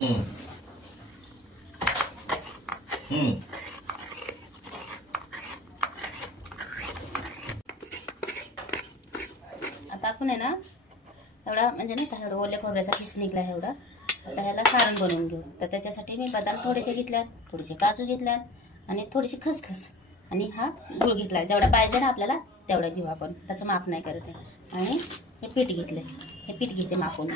हम्म हम्म आता आपण आहे ना एवढा म्हणजे नाही का एवढा ओल्या खोबऱ्याचा किस निघला आहे एवढा. आता ह्याला सारण बनवून घेऊ. तर त्याच्यासाठी मी बदाम थोडेसे घेतल्यात, थोडेसे काजू घेतल्यात आणि थोडीशी खसखस आणि हा गूळ घेतला. जेवढा पाहिजे ना आपल्याला तेवढा घेऊ आपण, त्याचं माप नाही करत आहे. आणि हे पीठ घेतलं, हे पीठ घेते मापून.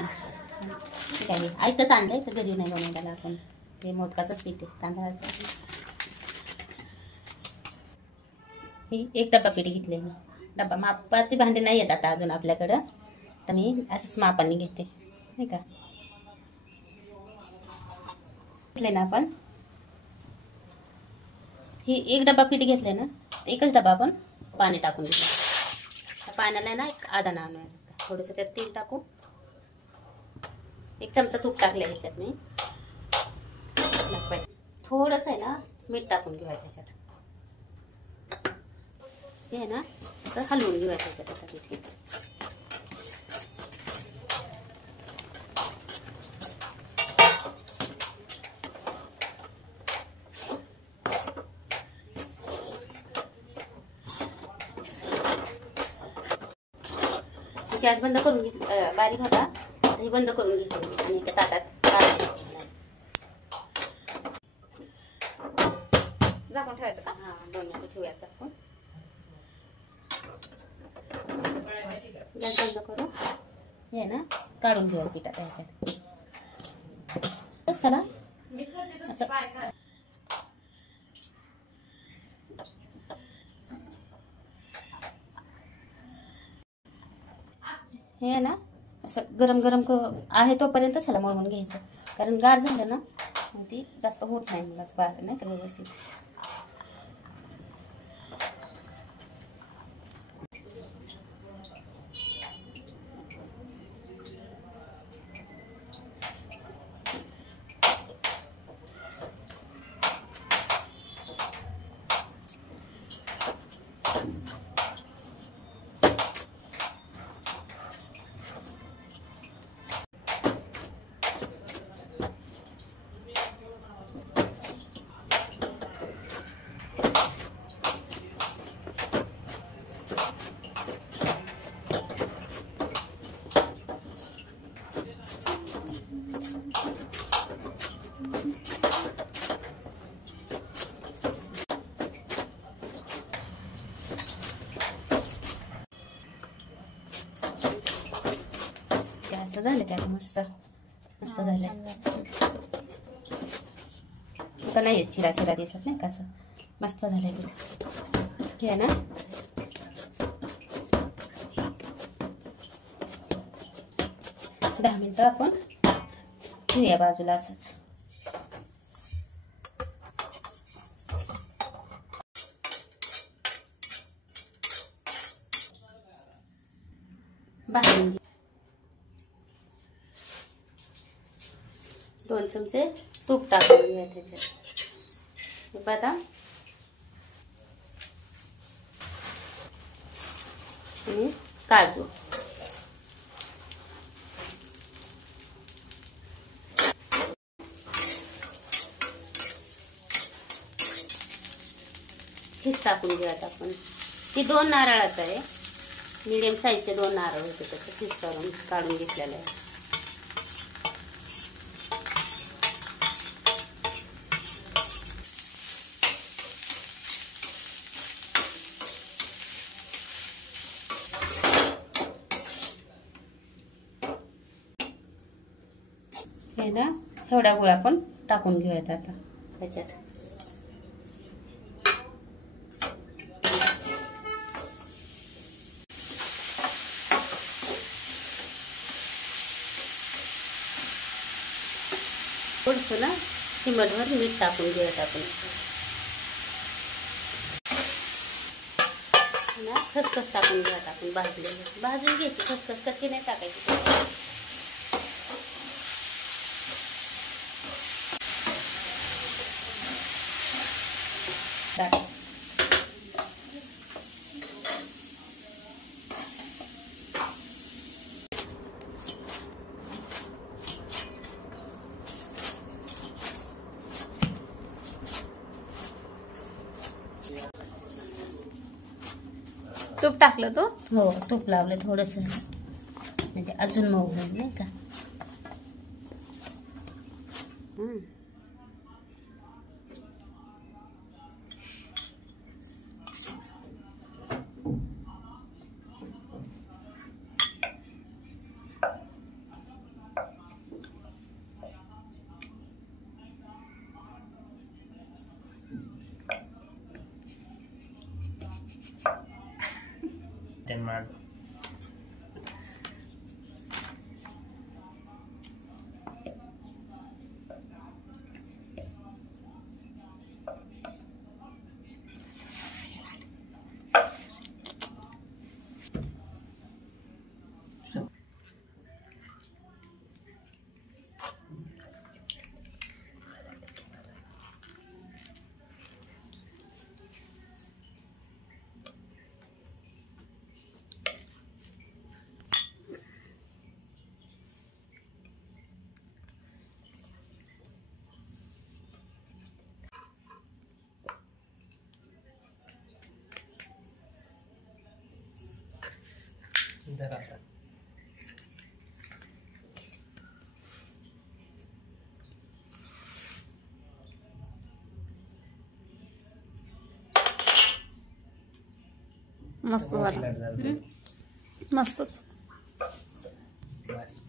ठीक आहे, ऐकच आणलंय तर घरी नाही बनवून त्याला आपण. ते मोदकाचंच पीठ आहे तांदळाचं. ही एक डब्बा पीठ घेतले मी. डब्बा मापाची भांडी नाही येत आता अजून आपल्याकडं, तर मी असंच मापाने घेते नाही का. घेतले ना आपण, ही एक डब्बा पीठ घेतले ना, एकच डब्बा आपण पाणी टाकून घेतलं. पाण्याला ना एक आधा नाव थोडंसं त्यात तेल टाकू, एक चमचा तूप टाकलं ह्याच्यात मी. थोडंसं आहे ना मीठ टाकून घेऊया त्याच्यात. हे आहे ना असं हलवून घेऊया त्याच्यात आता पीठ. गॅस बंद करून घेतली, बारीक होता हे बंद करून घेतली आणि एका ताटात झाकून ठेवायचं का? हां, 2 मिनिटं ठेवायचं आपण. गॅस बंद करू. हे ना काढून घेऊया पीठ आता ह्याच्यात. त्याला असं हे ना असं गरम गरम आहे तोपर्यंतच ह्याला मळून घ्यायचं. कारण गार झालं ना ती जास्त होत नाही, मला असं गार नाही का व्यवस्थित. असं झालं काय मस्त मस्त झालं. आता नाही चिरा चिरा दिसत नाही का, असं मस्त झालंय पीठ. घ्या ना दहा मिनिटं आपण ठेवूया बाजूला असंच. भाजून 2 चमचे तूप टाकून घेऊया त्याच्यात. बदाम आणि काजू हेच टाकून घेऊयात आपण. ही 2 नारळाचं आहे, मीडियम साईजचे 2 नारळ होते, त्याचं किस करून काढून घेतलेलं आहे. हे ना एवढा गुळ आपण टाकून घेऊयात आता त्याच्यात. थोडंसं ना चिमटभर मीठ टाकून घेऊयात आपण. ना खसखस टाकून घेऊयात आपण भाजून घ्यायची. खसखस कच्ची नाही टाकायची. तूप टाकलं तू? हो, तूप लावलं थोडंसं, म्हणजे अजून मऊ होईल नाही का. ते माझं जरा आता मस्त झालं. मस्तच. बस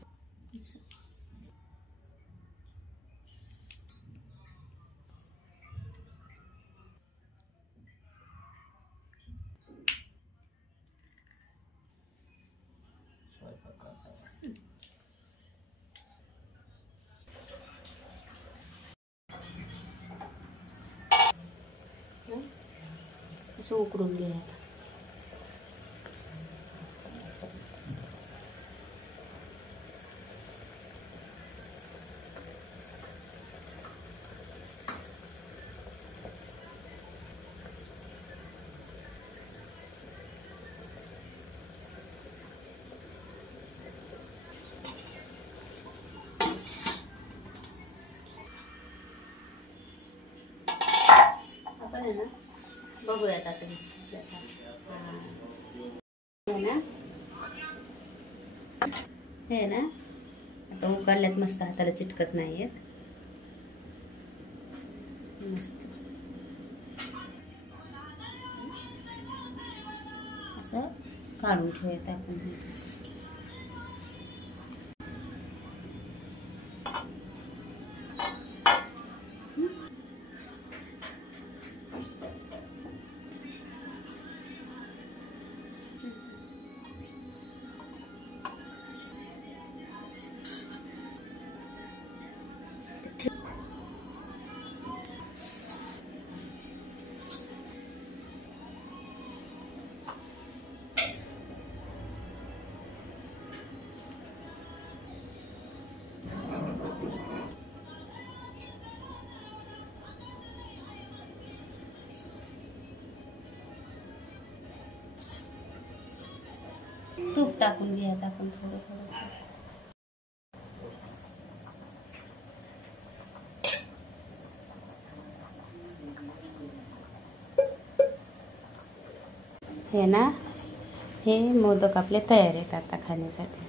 असं उकडून घ्या. आपण आहे ना बघूयात आता हे ना आता उकडल्यात, मस्त हाताला चिटकत नाहीयेत. मस्त असं काढून ठेवूयात आपण. तूप टाकून घ्यायचं आपण थोडं थोडं. हे ना, हे मोदक आपले तयार आहेत आता खाण्यासाठी.